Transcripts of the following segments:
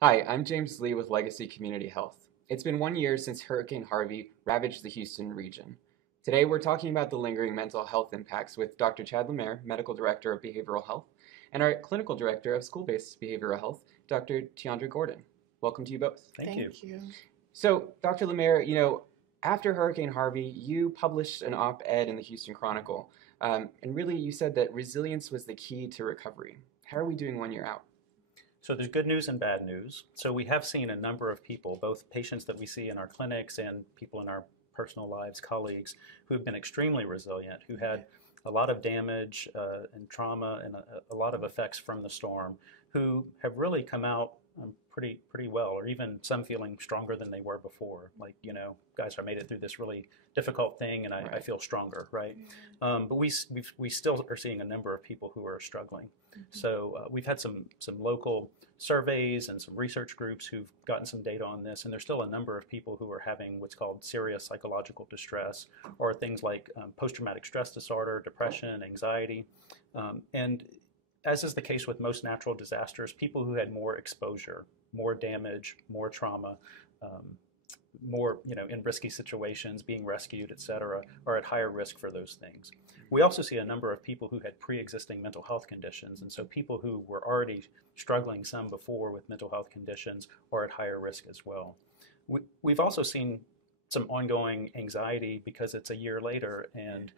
Hi, I'm James Lee with Legacy Community Health. It's been 1 year since Hurricane Harvey ravaged the Houston region. Today, we're talking about the lingering mental health impacts with Dr. Chad Lemaire, Medical Director of Behavioral Health, and our Clinical Director of School-Based Behavioral Health, Dr. Tiandra Gordon. Welcome to you both. Thank you. So, Dr. Lemaire, after Hurricane Harvey, you published an op-ed in the Houston Chronicle, and really you said that resilience was the key to recovery. How are we doing 1 year out? So there's good news and bad news. So we have seen a number of people, both patients that we see in our clinics and people in our personal lives, colleagues, who have been extremely resilient, who had a lot of damage and trauma and a lot of effects from the storm, who have really come out pretty well, or even some feeling stronger than they were before. Like, guys, I made it through this really difficult thing, and I feel stronger, right? But we still are seeing a number of people who are struggling. So we've had some local surveys and some research groups who've gotten some data on this, and there's still a number of people who are having what's called serious psychological distress, or things like post-traumatic stress disorder, depression, anxiety, and as is the case with most natural disasters, people who had more exposure, more damage, more trauma, more in risky situations, being rescued, et cetera, are at higher risk for those things. We also see a number of people who had pre-existing mental health conditions, and so people who were already struggling some before with mental health conditions are at higher risk as well. We've also seen some ongoing anxiety because it's a year later, and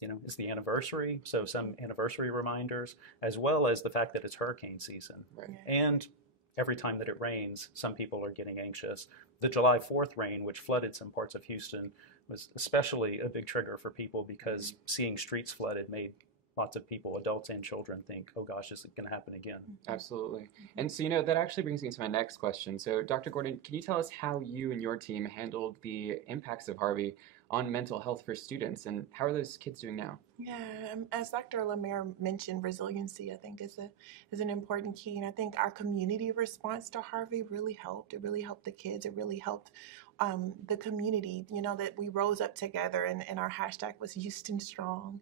it's the anniversary, so some anniversary reminders, as well as the fact that it's hurricane season. Right. And every time that it rains, some people are getting anxious. The July 4th rain, which flooded some parts of Houston, was especially a big trigger for people because seeing streets flooded made lots of people, adults and children, think, oh gosh, is it going to happen again? Absolutely. And so, that actually brings me to my next question. So, Dr. Gordon, can you tell us how you and your team handled the impacts of Harvey on mental health for students, and how are those kids doing now? Yeah, as Dr. Lemaire mentioned, resiliency, I think, is an important key. And I think our community response to Harvey really helped. It really helped the kids. It really helped the community, that we rose up together, and our hashtag was Houston Strong,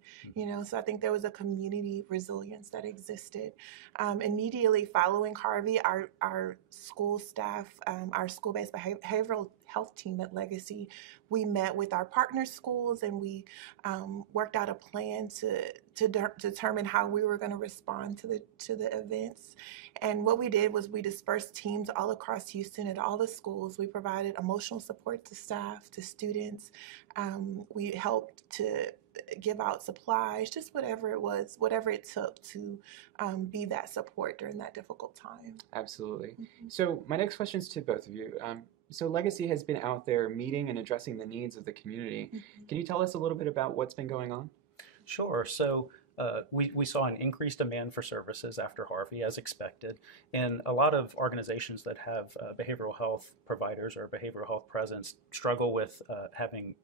so I think there was a community resilience that existed. Immediately following Harvey, our school staff, our school-based behavioral health team at Legacy, we met with our partner schools, and we worked out a plan to determine how we were going to respond to the events. And what we did was we dispersed teams all across Houston at all the schools. We provided emotional support to staff, to students. We helped to give out supplies, just whatever it was, whatever it took to be that support during that difficult time. Absolutely. So my next question is to both of you. So Legacy has been out there meeting and addressing the needs of the community. Can you tell us a little bit about what's been going on? Sure. So we saw an increased demand for services after Harvey, as expected, and a lot of organizations that have behavioral health providers or behavioral health presence struggle with having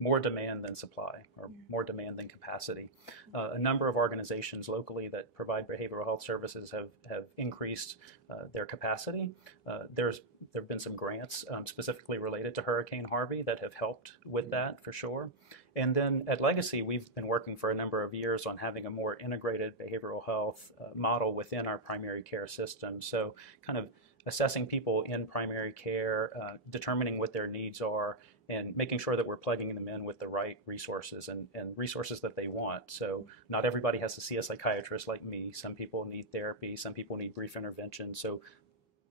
more demand than supply, or more demand than capacity. A number of organizations locally that provide behavioral health services have increased their capacity. There have been some grants specifically related to Hurricane Harvey that have helped with that, for sure. And then at Legacy, we've been working for a number of years on having a more integrated behavioral health model within our primary care system. So kind of assessing people in primary care, determining what their needs are, and making sure that we're plugging them in with the right resources and resources that they want. So not everybody has to see a psychiatrist like me. Some people need therapy. Some people need brief intervention. So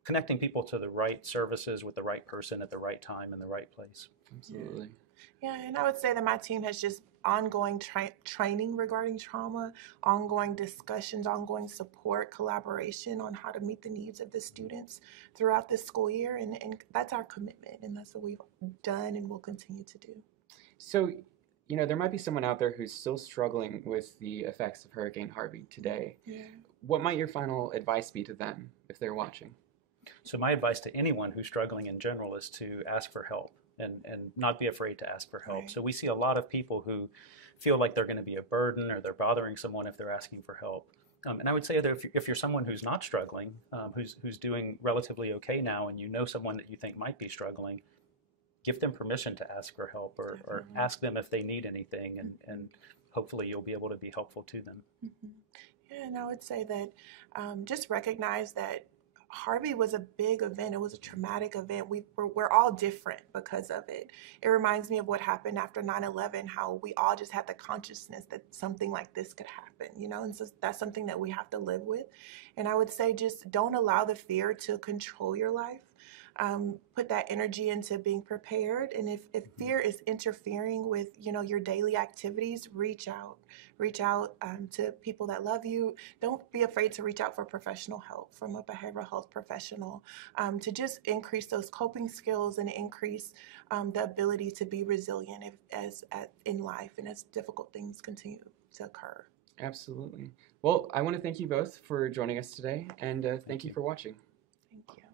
connecting people to the right services with the right person at the right time in the right place. Absolutely. Yeah, and I would say that my team has just ongoing training regarding trauma, ongoing discussions, ongoing support, collaboration on how to meet the needs of the students throughout this school year. And that's our commitment, and that's what we've done and will continue to do. So, there might be someone out there who's still struggling with the effects of Hurricane Harvey today. Yeah. What might your final advice be to them if they're watching? So my advice to anyone who's struggling in general is to ask for help. And not be afraid to ask for help. Right. So we see a lot of people who feel like they're going to be a burden or they're bothering someone if they're asking for help. And I would say that if you're someone who's not struggling, who's doing relatively okay now, and you know someone that you think might be struggling, give them permission to ask for help, or ask them if they need anything, and hopefully you'll be able to be helpful to them. Yeah, and I would say that just recognize that Harvey was a big event. It was a traumatic event. We're all different because of it. It reminds me of what happened after 9/11, how we all just had the consciousness that something like this could happen, and so that's something that we have to live with. And I would say just don't allow the fear to control your life. Put that energy into being prepared. And if fear is interfering with, your daily activities, reach out. Reach out to people that love you. Don't be afraid to reach out for professional help from a behavioral health professional to just increase those coping skills and increase the ability to be resilient in life and as difficult things continue to occur. Absolutely. Well, I want to thank you both for joining us today, and thank you for watching. Thank you.